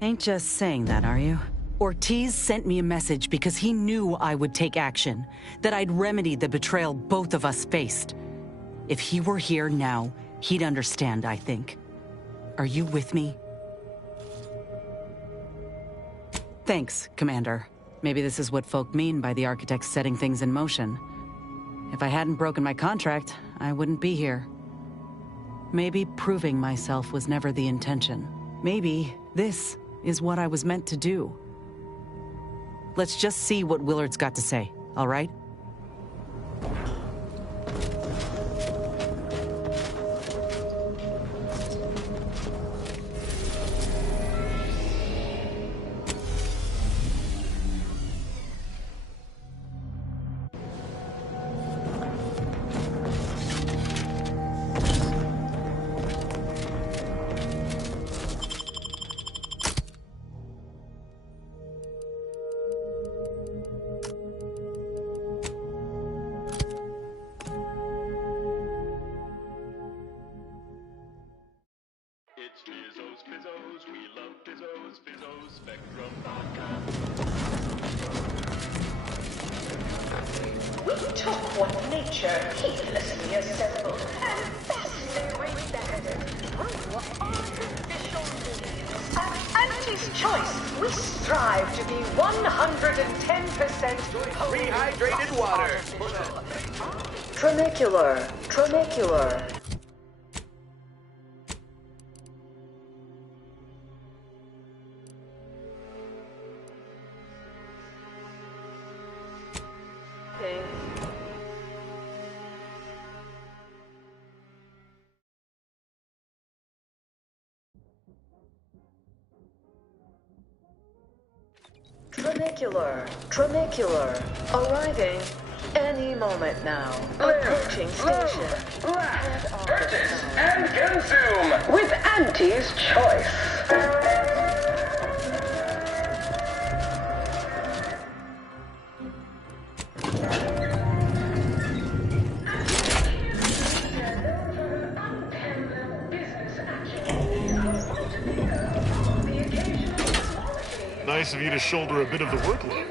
Ain't just saying that, are you? Ortiz sent me a message because he knew I would take action, that I'd remedy the betrayal both of us faced. If he were here now, he'd understand, I think. Are you with me? Thanks, Commander. Maybe this is what folk mean by the architects setting things in motion. If I hadn't broken my contract, I wouldn't be here. Maybe proving myself was never the intention. Maybe this is what I was meant to do. Let's just see what Willard's got to say, all right? We took what nature heedlessly assembled and vastly revamped it through artificial means. At Auntie's Choice, we strive to be 110% rehydrated water. Tramicular. Tramicular. Arriving any moment now. Approaching station. Purchase and consume with Auntie's Choice. Nice of you to shoulder a bit of the workload.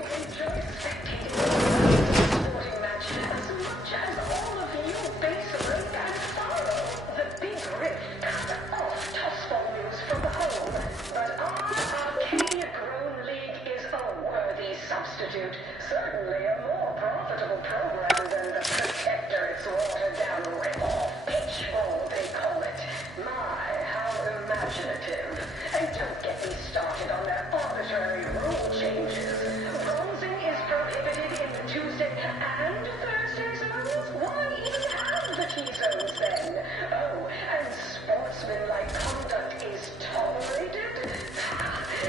Certainly a more profitable program than the Protectorate's watered-down rip-off pitchball, they call it. My, how imaginative. And don't get me started on their arbitrary rule changes. Bronzing is prohibited in the Tuesday and Thursday zones? Why even have the T-zones then? Oh, and sportsmanlike conduct is tolerated?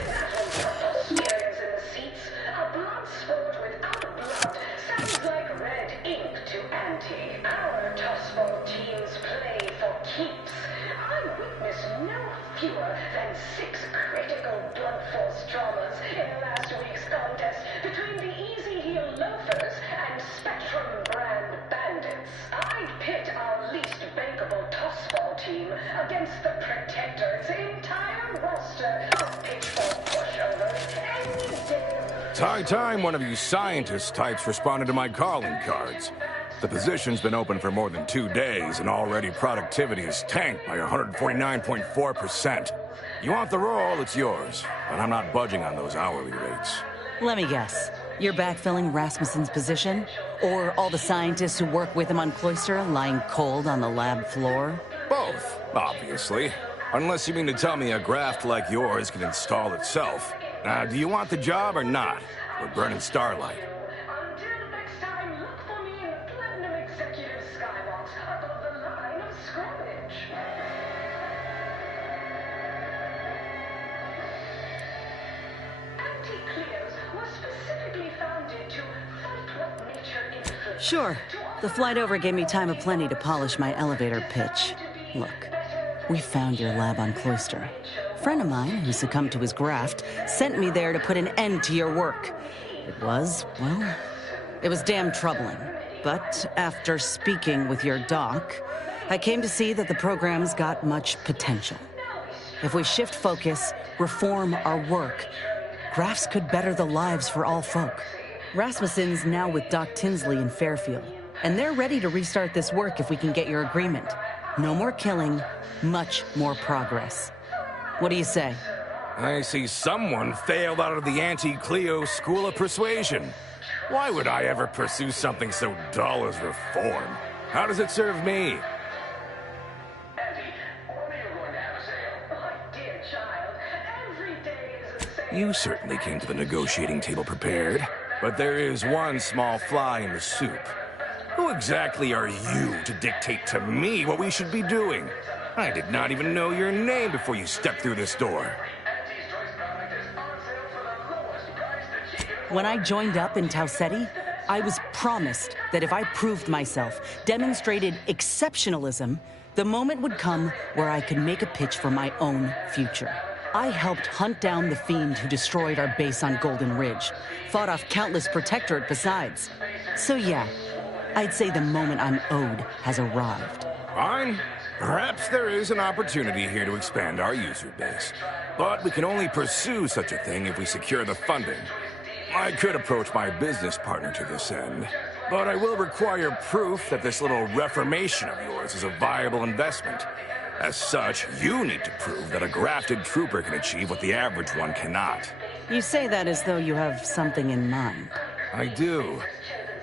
That on purple steerings in the seats. A blood sport without blood sounds like red ink to Auntie. Our tossball teams play for keeps. I witnessed no fewer than 6 critical blood force dramas in last week's contest between the Easy Heel Loafers and Spectrum Brand Bandits. I'd pit our least bankable tossball team against the Protectorate's entire roster of pitchball pushovers any day. It's high time one of you scientist types responded to my calling cards. The position's been open for more than 2 days, and already productivity is tanked by 149.4%. You want the role, it's yours, but I'm not budging on those hourly rates. Let me guess. You're backfilling Rasmussen's position? Or all the scientists who work with him on Cloister lying cold on the lab floor? Both, obviously. Unless you mean to tell me a graft like yours can install itself. Now, do you want the job or not? We're burning starlight. Until next time, look for me in the Platinum Executive Skybox above the line of scrimmage. Anti-Cleos was specifically founded to fight what nature inflicts. Sure. The flight over gave me time aplenty to polish my elevator pitch. Look, we found your lab on Cloister. A friend of mine who succumbed to his graft sent me there to put an end to your work. It was damn troubling. But after speaking with your doc, I came to see that the program's got much potential. If we shift focus, reform our work, Grafts could better the lives for all folk. Rasmussen's now with Doc Tinsley in Fairfield, and they're ready to restart this work if we can get your agreement. No more killing, much more progress. What do you say? I see someone failed out of the anti-Cleo School of Persuasion. Why would I ever pursue something so dull as reform? How does it serve me? You certainly came to the negotiating table prepared, but there is one small fly in the soup. Who exactly are you to dictate to me what we should be doing? I did not even know your name before you stepped through this door. When I joined up in Tau Ceti, I was promised that if I proved myself, demonstrated exceptionalism, the moment would come where I could make a pitch for my own future. I helped hunt down the fiend who destroyed our base on Golden Ridge, fought off countless Protectorate besides. So yeah, I'd say the moment I'm owed has arrived. Fine. Perhaps there is an opportunity here to expand our user base. But we can only pursue such a thing if we secure the funding. I could approach my business partner to this end, but I will require proof that this little reformation of yours is a viable investment. As such, you need to prove that a grafted trooper can achieve what the average one cannot. You say that as though you have something in mind. I do.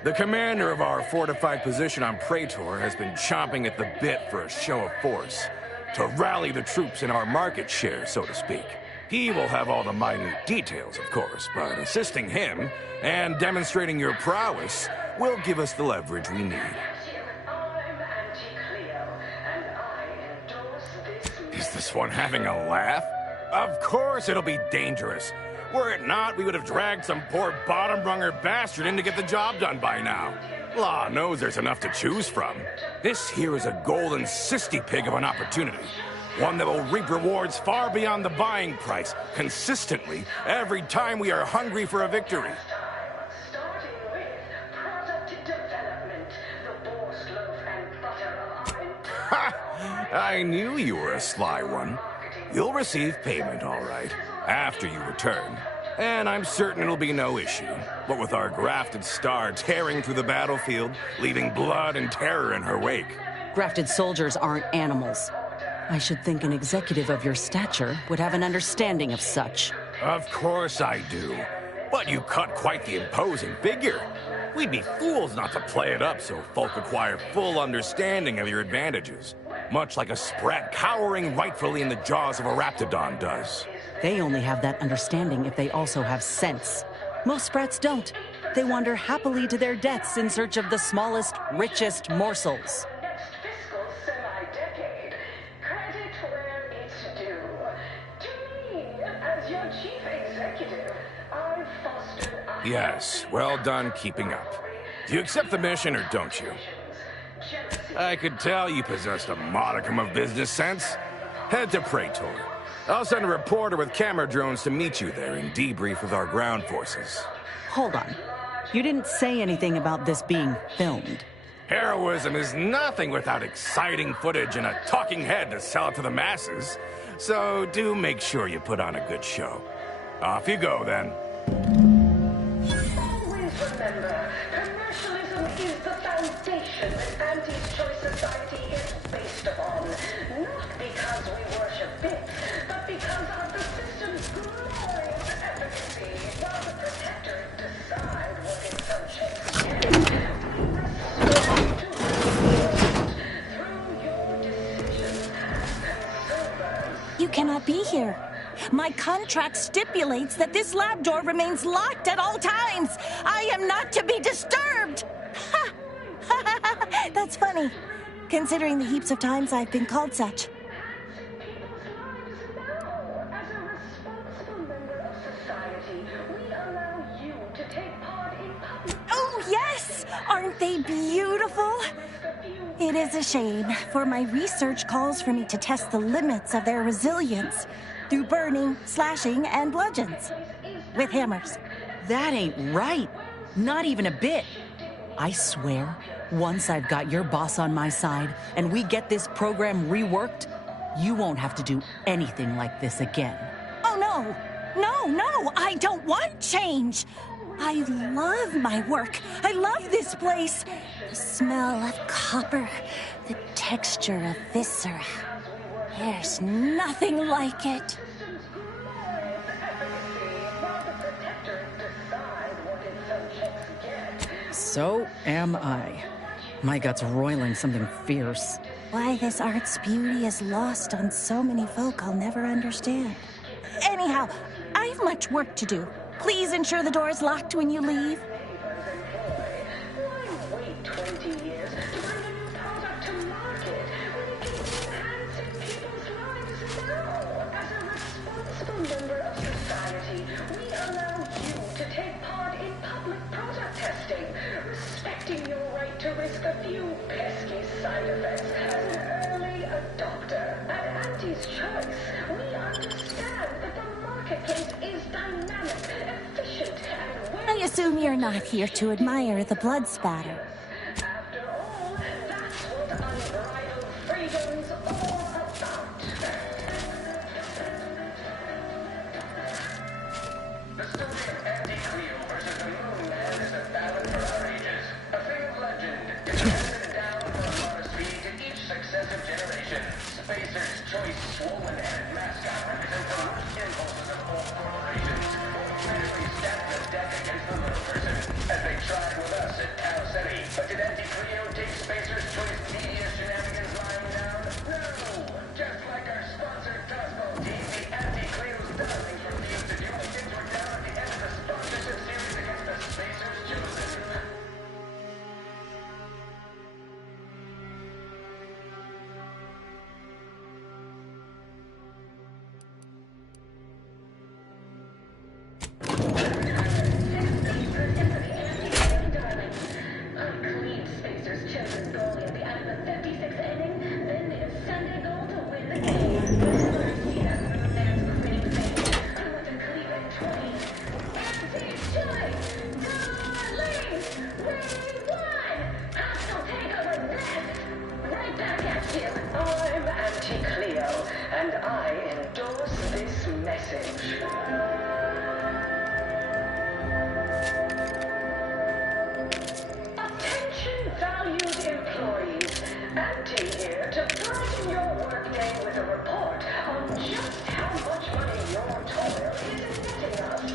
The commander of our fortified position on Praetor has been chomping at the bit for a show of force, to rally the troops in our market share, so to speak. He will have all the minute details, of course, but assisting him and demonstrating your prowess will give us the leverage we need. Is this one having a laugh? Of course it'll be dangerous. Were it not, we would have dragged some poor bottom-runger bastard in to get the job done by now. Law knows there's enough to choose from. This here is a golden cysty pig of an opportunity. One that will reap rewards far beyond the buying price, consistently, every time we are hungry for a victory. Starting with product development, the boar's loaf and butter Ha! I knew you were a sly one. You'll receive payment, all right, after you return. And I'm certain it'll be no issue. What with our grafted star tearing through the battlefield, leaving blood and terror in her wake. Grafted soldiers aren't animals. I should think an executive of your stature would have an understanding of such. Of course I do. But you cut quite the imposing figure. We'd be fools not to play it up so folk acquire full understanding of your advantages. Much like a sprat cowering rightfully in the jaws of a raptidon does. They only have that understanding if they also have sense. Most sprats don't. They wander happily to their deaths in search of the smallest, richest morsels. next fiscal semi-decade. Credit where it's due. To me, as your chief executive, I've fostered a... Yes, well done keeping up. Do you accept the mission or don't you? I could tell you possessed a modicum of business sense. Head to Praetor. I'll send a reporter with camera drones to meet you there and debrief with our ground forces. Hold on. You didn't say anything about this being filmed. Heroism is nothing without exciting footage and a talking head to sell it to the masses. So do make sure you put on a good show. Off you go, then. Always remember, commercialism is the foundation that Anti's Choice Society is based upon. Not because we worship bits, but because of the system's glorious efficacy. While the Protectorate decide what is subject to, we respond to the through your decisions as consumers. You cannot be here. My contract stipulates that this lab door remains locked at all times. I am not to be disturbed. Ha! That's funny, considering the heaps of times I've been called such. As a responsible member of society, we allow you to take part in public... Oh, yes! Aren't they beautiful? It is a shame, for my research calls for me to test the limits of their resilience through burning, slashing, and bludgeons with hammers. That ain't right. Not even a bit. I swear, once I've got your boss on my side and we get this program reworked, You won't have to do anything like this again. Oh, no! No, no! I don't want change! I love my work. I love this place. The smell of copper, the texture of viscera. There's nothing like it. So am I. My gut's roiling something fierce. Why this art's beauty is lost on so many folk I'll never understand. Anyhow, I have much work to do. Please ensure the door is locked when you leave. Why wait 20 years to bring a new product to market when you can enhance people's lives now? As a responsible member of society, we allow you to take part in public product testing, respecting your right to risk a few pesky side effects as an early adopter. At Auntie's Choice, we understand that the marketplace is dynamic, efficient, and well. I assume you're not here to admire the blood spatter. After all, that's what unbridled freedom's all about. The story of Andy Cleo versus the Moon Man is a ballad for our ages. A thing of legend. It's handed down from Mars speed to each successive generation. Spacer's choice swollen-headed mascot represents the worst impulses of all corporations. Automatically stack the deck against the little person, as they tried with us at Tau City. But did Andy Cleo take Spacer's choice tedious shenanigans lying down? No! Just like our sponsor, Dosmo Team, the Andy Cleo's darlings refused to do anything to it down at the end of the sponsorship series against the Spacer's Chosen. Unclean Spacer's Chosen goalie at the end of the 56th inning, then made a Sunday goal to win the game. See that man's grinning face. I want to clean it 20. Anti-choice! Darling! We won! Hostile takeover next! Right back at you. I'm Anti-Cleo, and I endorse this message. Attention valued employees. Anti here to brighten your workday with a report on just how much money your toil is netting us.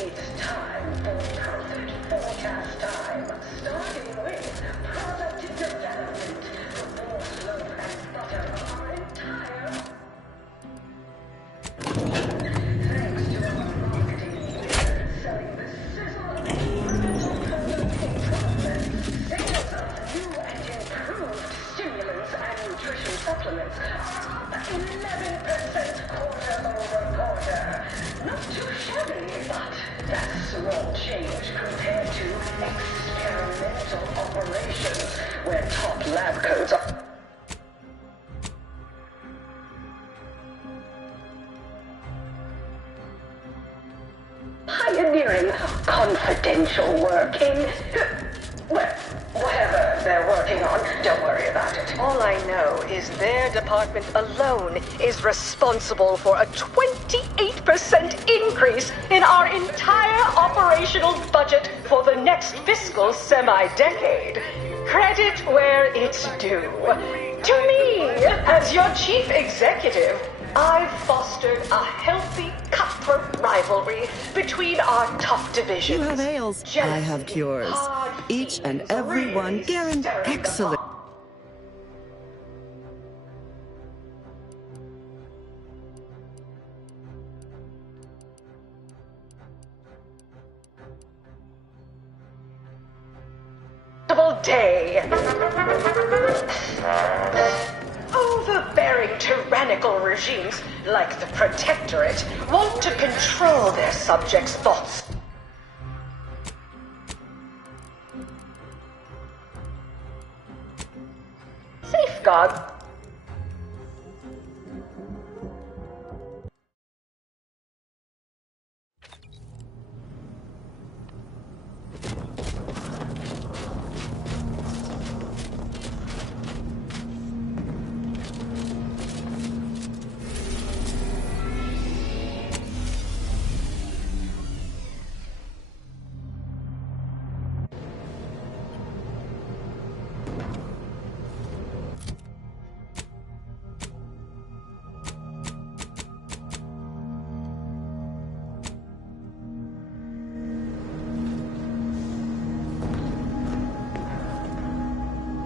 It's time for profit forecast time, starting with product development. The more loaf and butter of our entire... Thanks to our marketing wizards selling the sizzle of incremental productivity process, sales of new and improved stimulants and nutrition supplements are up 11% quarter-over-quarter. Not too shabby, but that's small change compared to experimental operations where top lab coats are... pioneering confidential work in, well, whatever they're working on. Don't worry about it. All I know is their department alone is responsible for a 28% increase in our entire operational budget for the next fiscal semi-decade. Credit where it's due. To me, as your chief executive, I've fostered a healthy cutthroat rivalry between our top divisions. You have ales, I have cures. Each and every one guaranteed excellent. Day. Overbearing tyrannical regimes like the Protectorate want to control their subjects' thoughts. Safeguard.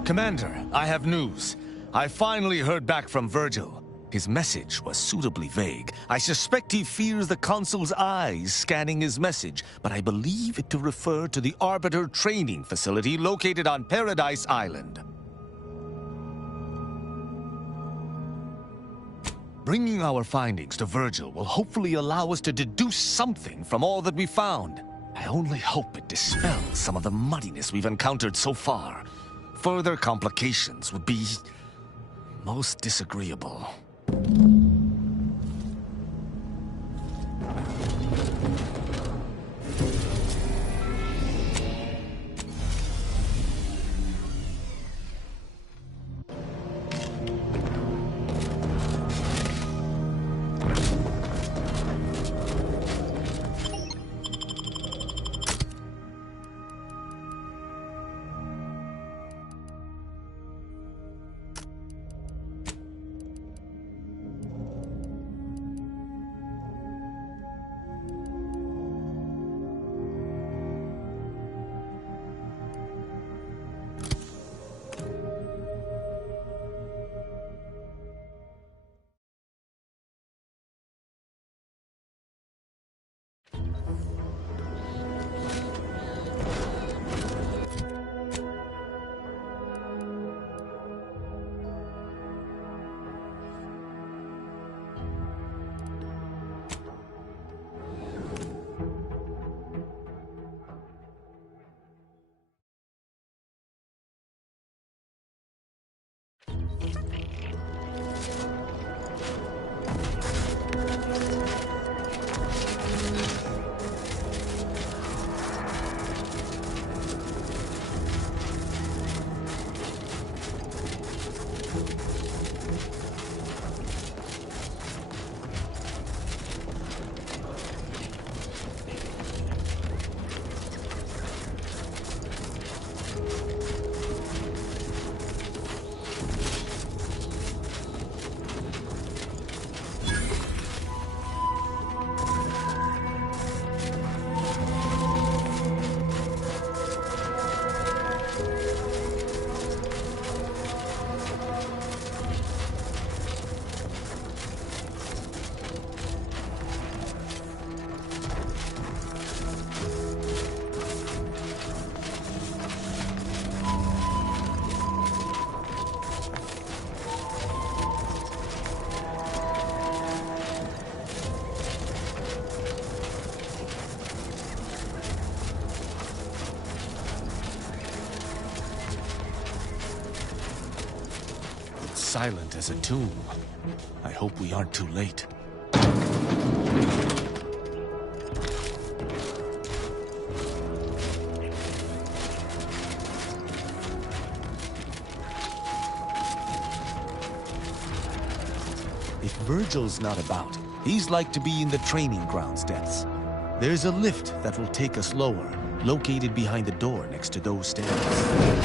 Commander, I have news. I finally heard back from Virgil. His message was suitably vague. I suspect he fears the Consul's eyes scanning his message, but I believe it to refer to the Arbiter training facility located on Paradise Island. Bringing our findings to Virgil will hopefully allow us to deduce something from all that we found. I only hope it dispels some of the muddiness we've encountered so far. Further complications would be most disagreeable. Silent as a tomb. I hope we aren't too late. If Virgil's not about, he's like to be in the training grounds depths. There's a lift that will take us lower, located behind the door next to those stairs.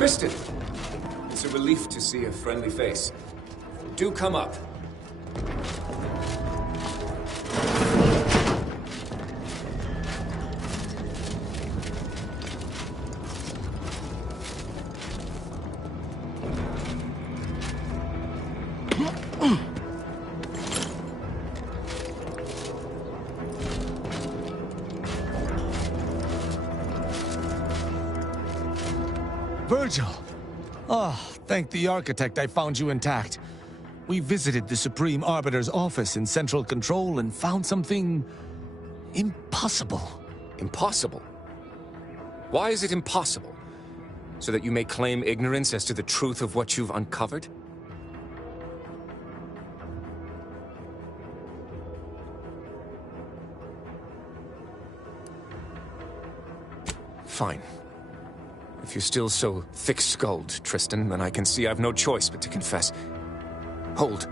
Tristan, it's a relief to see a friendly face. Do come up. Virgil! Oh, thank the architect I found you intact. We visited the Supreme Arbiter's office in Central Control and found something impossible. Impossible? Why is it impossible? So that you may claim ignorance as to the truth of what you've uncovered? Fine. If you're still so thick-skulled, Tristan, then I can see I've no choice but to confess. Hold.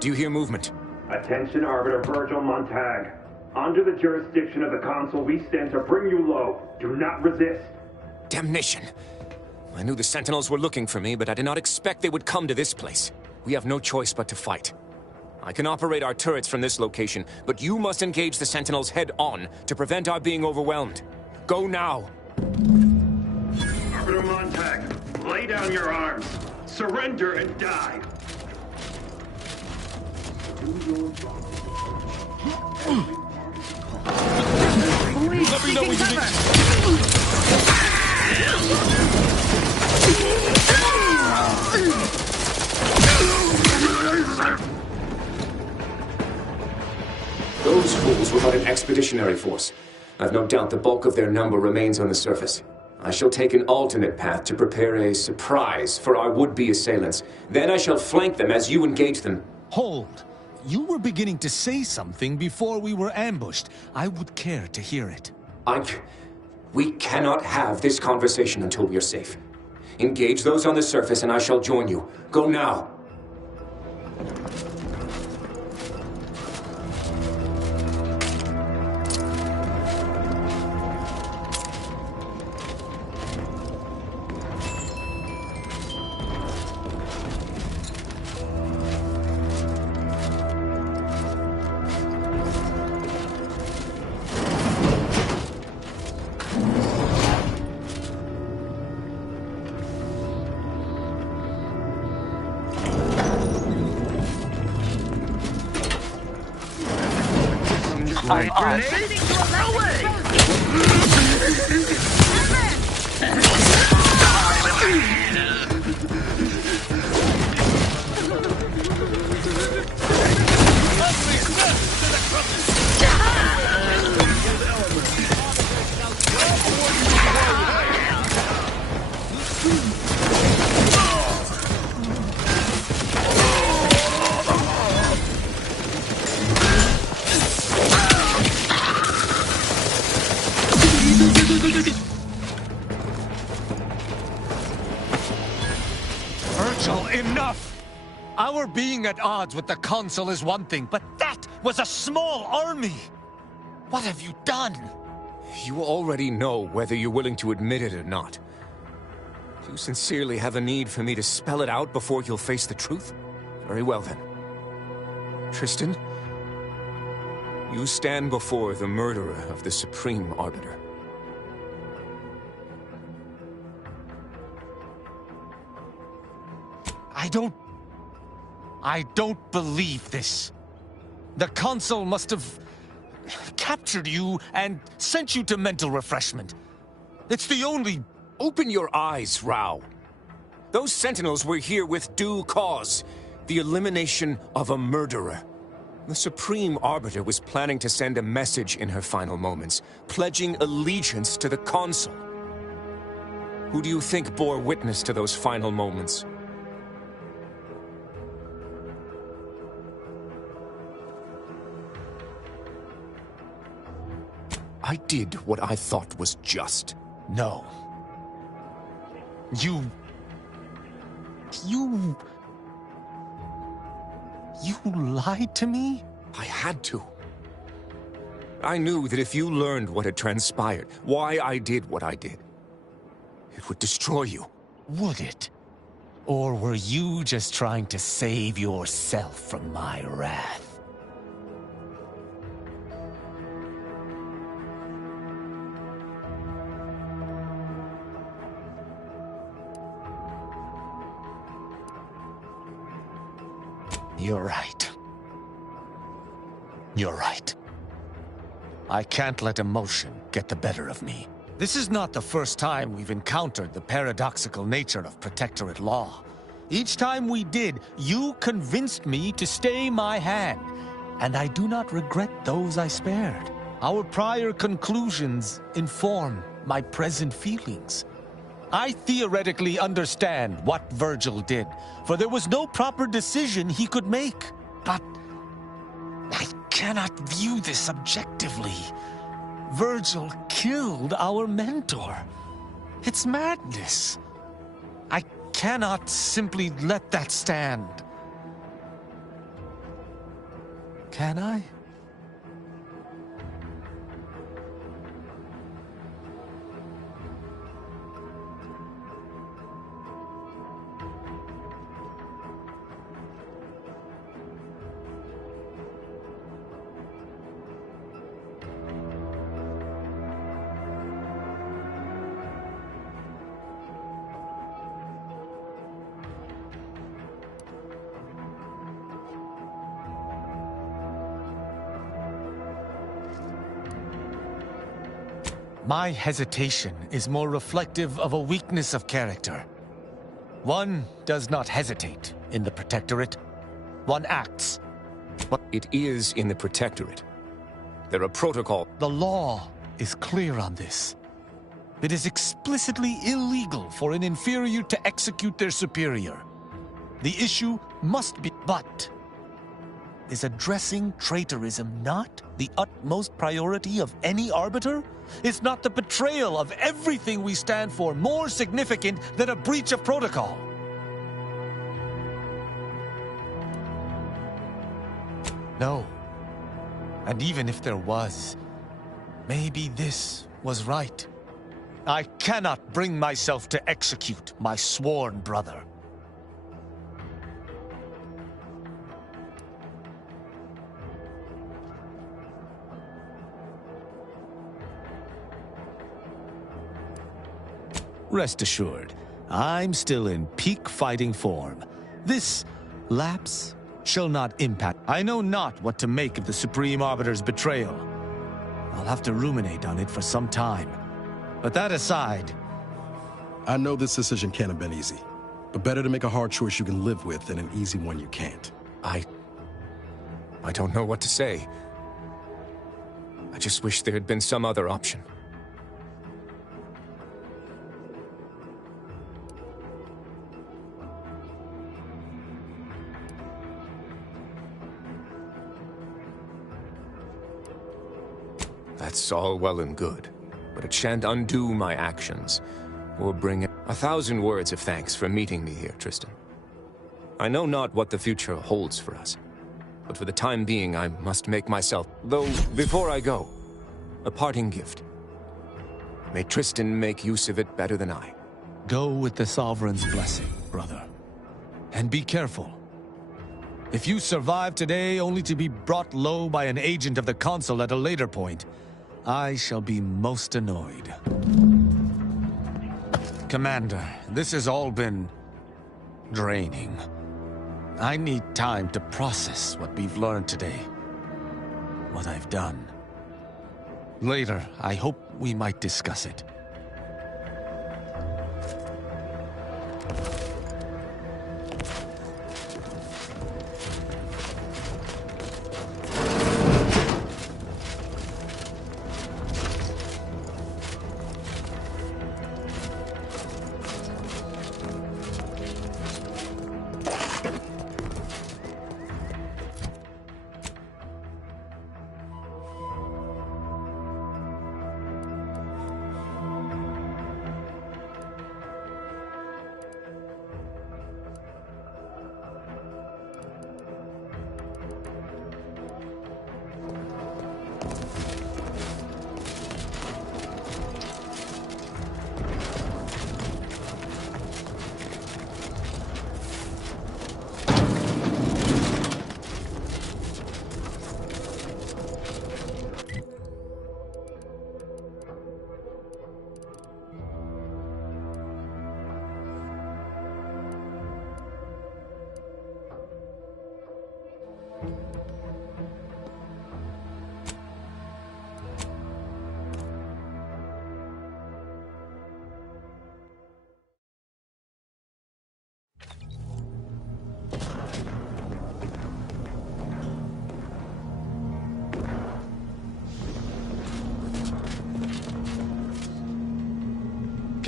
Do you hear movement? Attention, Arbiter Virgil Montag. Under the jurisdiction of the Council, we stand to bring you low. Do not resist. Damnation! I knew the Sentinels were looking for me, but I did not expect they would come to this place. We have no choice but to fight. I can operate our turrets from this location, but you must engage the Sentinels head-on to prevent our being overwhelmed. Go now! Arbiter Montag, lay down your arms. Surrender and die. Let me know when you need... Those fools were but an expeditionary force. I've no doubt the bulk of their number remains on the surface. I shall take an alternate path to prepare a surprise for our would-be assailants. Then I shall flank them as you engage them. Hold. You were beginning to say something before we were ambushed. I would care to hear it. We cannot have this conversation until we are safe. Engage those on the surface and I shall join you. Go now. Virgil, enough! Our being at odds with the Council is one thing, but that was a small army! What have you done? You already know whether you're willing to admit it or not. Do you sincerely have a need for me to spell it out before you'll face the truth? Very well then. Tristan, you stand before the murderer of the Supreme Arbiter. I don't believe this. The Council must have captured you and sent you to mental refreshment. It's the only... Open your eyes, Rao. Those Sentinels were here with due cause. The elimination of a murderer. The Supreme Arbiter was planning to send a message in her final moments, pledging allegiance to the Consul. Who do you think bore witness to those final moments? I did what I thought was just. No. You lied to me? I had to. I knew that if you learned what had transpired, why I did what I did, it would destroy you. Would it? Or were you just trying to save yourself from my wrath? You're right. You're right. I can't let emotion get the better of me. This is not the first time we've encountered the paradoxical nature of Protectorate law. Each time we did, you convinced me to stay my hand, and I do not regret those I spared. Our prior conclusions inform my present feelings. I theoretically understand what Virgil did, for there was no proper decision he could make. But I cannot view this objectively. Virgil killed our mentor. It's madness. I cannot simply let that stand. Can I? My hesitation is more reflective of a weakness of character. One does not hesitate in the Protectorate. One acts. But it is in the Protectorate. There are protocols. The law is clear on this. It is explicitly illegal for an inferior to execute their superior. The issue must be... But is addressing traitorism not the utmost priority of any arbiter? Is not the betrayal of everything we stand for more significant than a breach of protocol? No. And even if there was, maybe this was right. I cannot bring myself to execute my sworn brother. Rest assured, I'm still in peak fighting form. This lapse shall not impact. I know not what to make of the Supreme Arbiter's betrayal. I'll have to ruminate on it for some time. But that aside... I know this decision can't have been easy, but better to make a hard choice you can live with than an easy one you can't. I don't know what to say. I just wish there had been some other option. That's all well and good, but it shan't undo my actions, or bring 1,000 words of thanks for meeting me here, Tristan. I know not what the future holds for us, but for the time being I must make myself... Though, before I go, a parting gift. May Tristan make use of it better than I. Go with the Sovereign's blessing, brother. And be careful. If you survive today only to be brought low by an agent of the Consul at a later point, I shall be most annoyed. Commander, this has all been draining. I need time to process what we've learned today. What I've done. Later, I hope we might discuss it.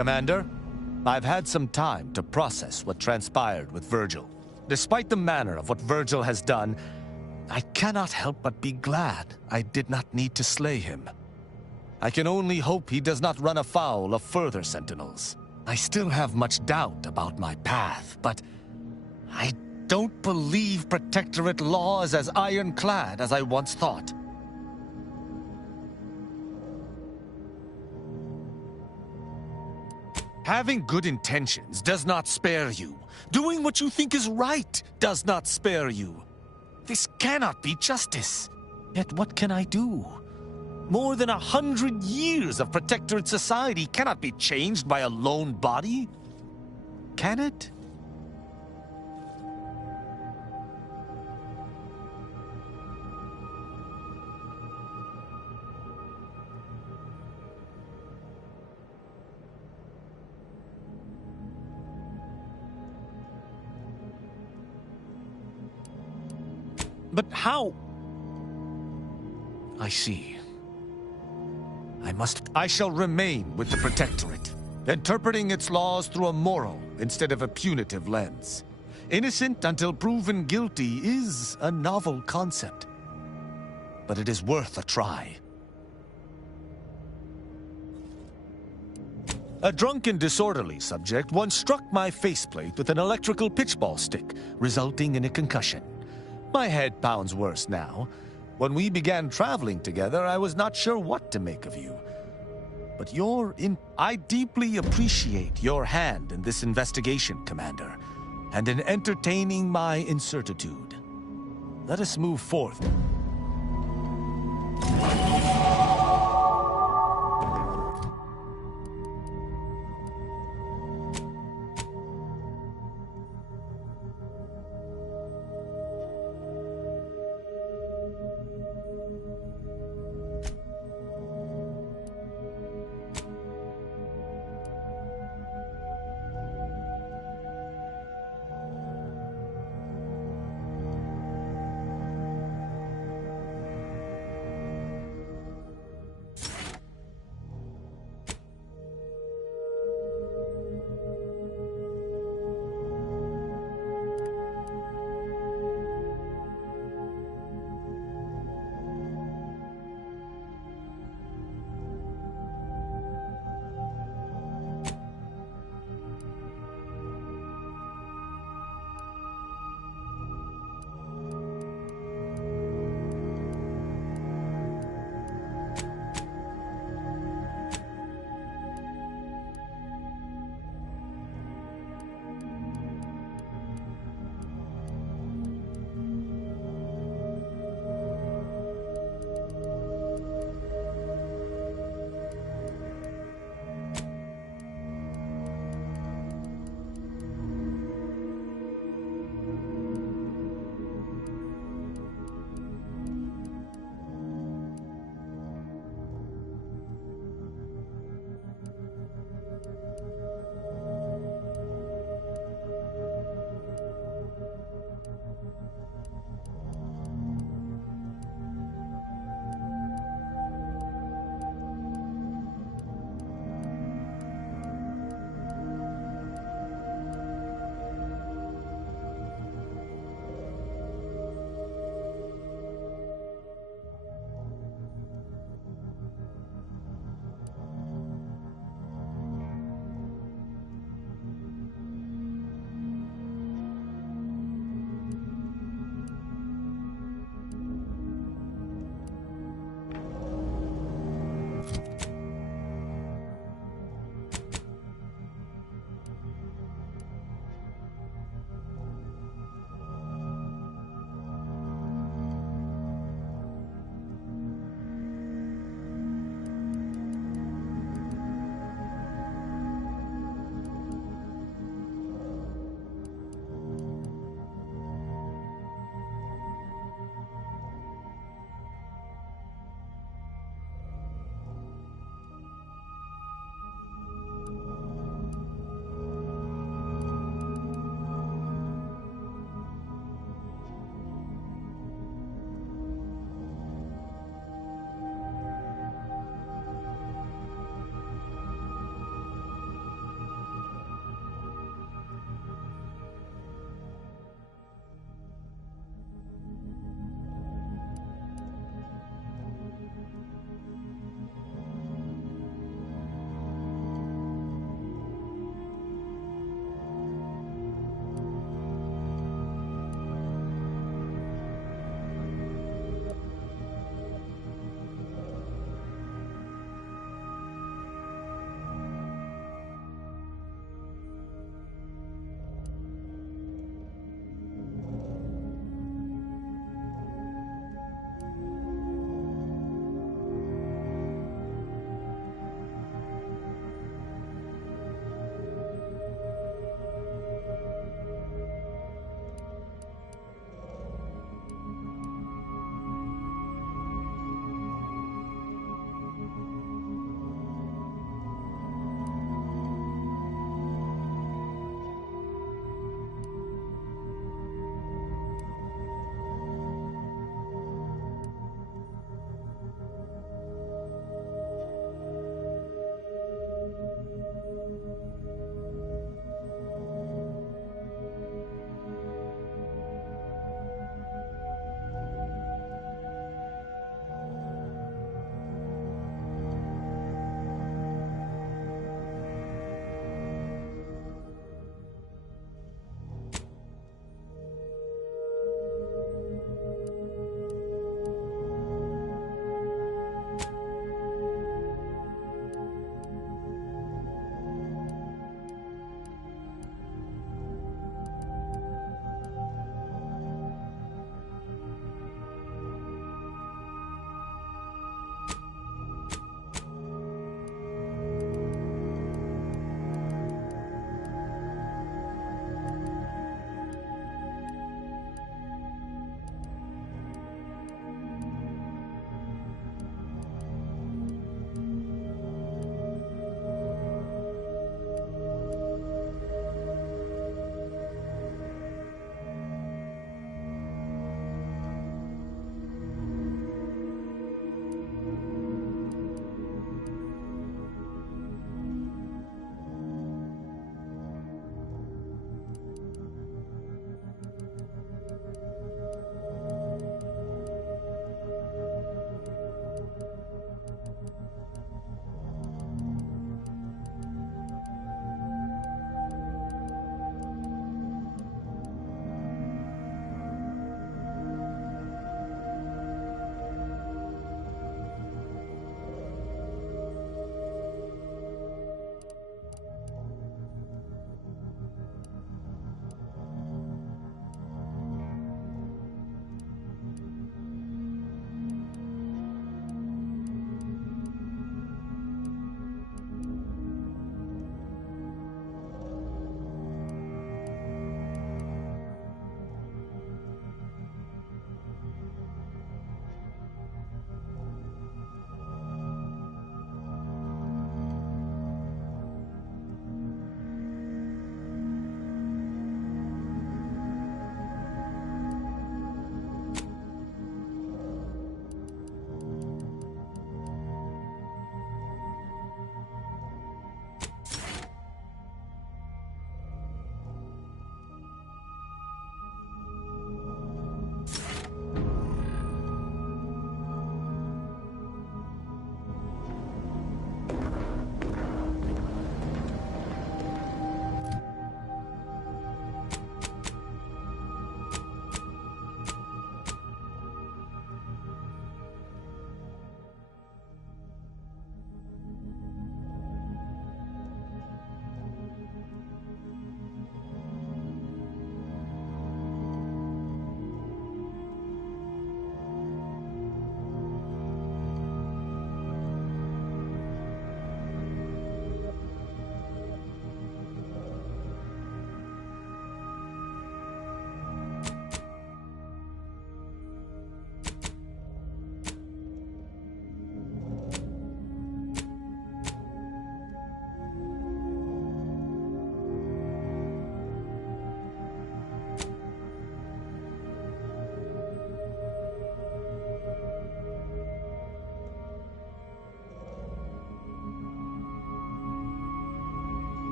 Commander, I've had some time to process what transpired with Virgil. Despite the manner of what Virgil has done, I cannot help but be glad I did not need to slay him. I can only hope he does not run afoul of further Sentinels. I still have much doubt about my path, but I don't believe Protectorate law is as ironclad as I once thought. Having good intentions does not spare you. Doing what you think is right does not spare you. This cannot be justice. Yet what can I do? More than 100 years of Protectorate society cannot be changed by a lone body. Can it? But how? I see. I shall remain with the Protectorate, interpreting its laws through a moral instead of a punitive lens. Innocent until proven guilty is a novel concept, but it is worth a try. A drunken, disorderly subject once struck my faceplate with an electrical pitchball stick, resulting in a concussion. My head pounds worse now. When we began traveling together, I was not sure what to make of you. But I deeply appreciate your hand in this investigation, Commander, and in entertaining my incertitude. Let us move forth.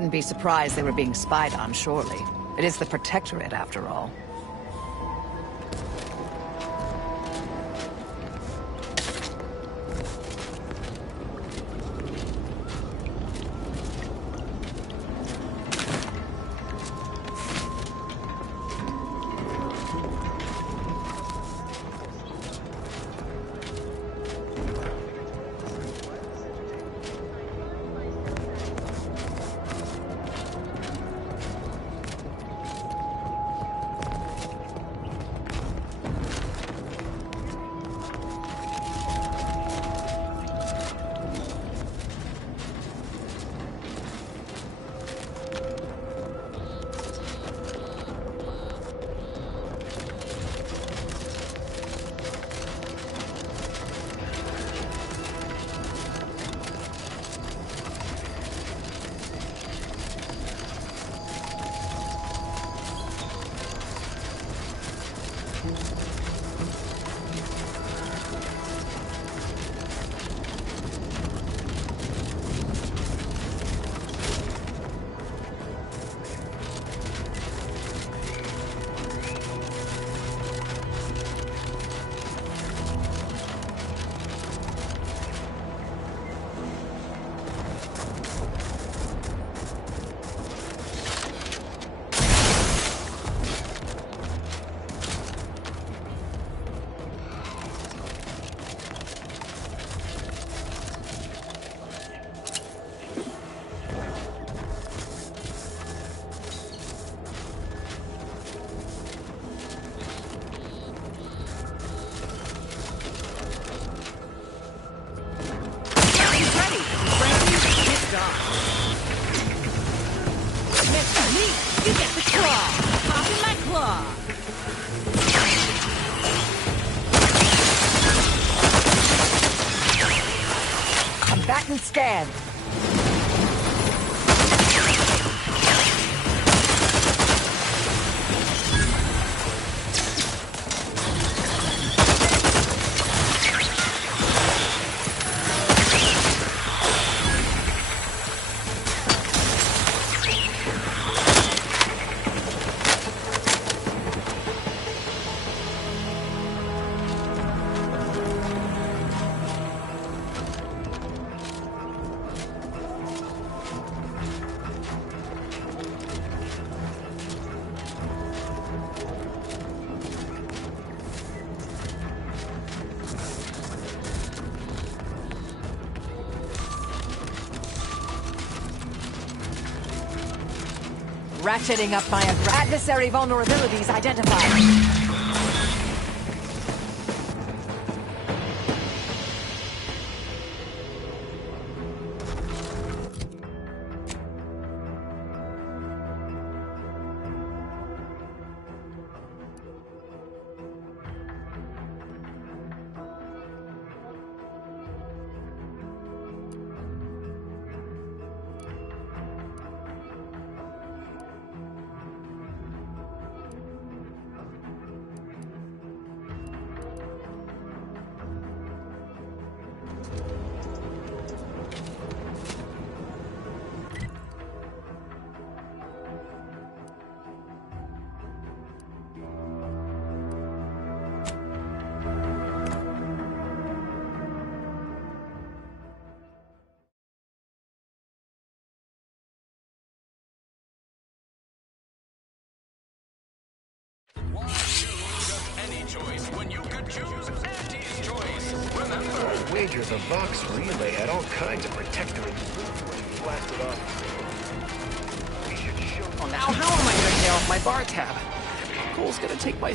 wouldn't be surprised they were being spied on, surely. It is the Protectorate, after all. Scan. Ratcheting up my adversary vulnerabilities identified. Wager the Vox relay had all kinds of protectorate blasted off. We should show. Oh, now how am I gonna get off my bar tab? Cole's gonna take my.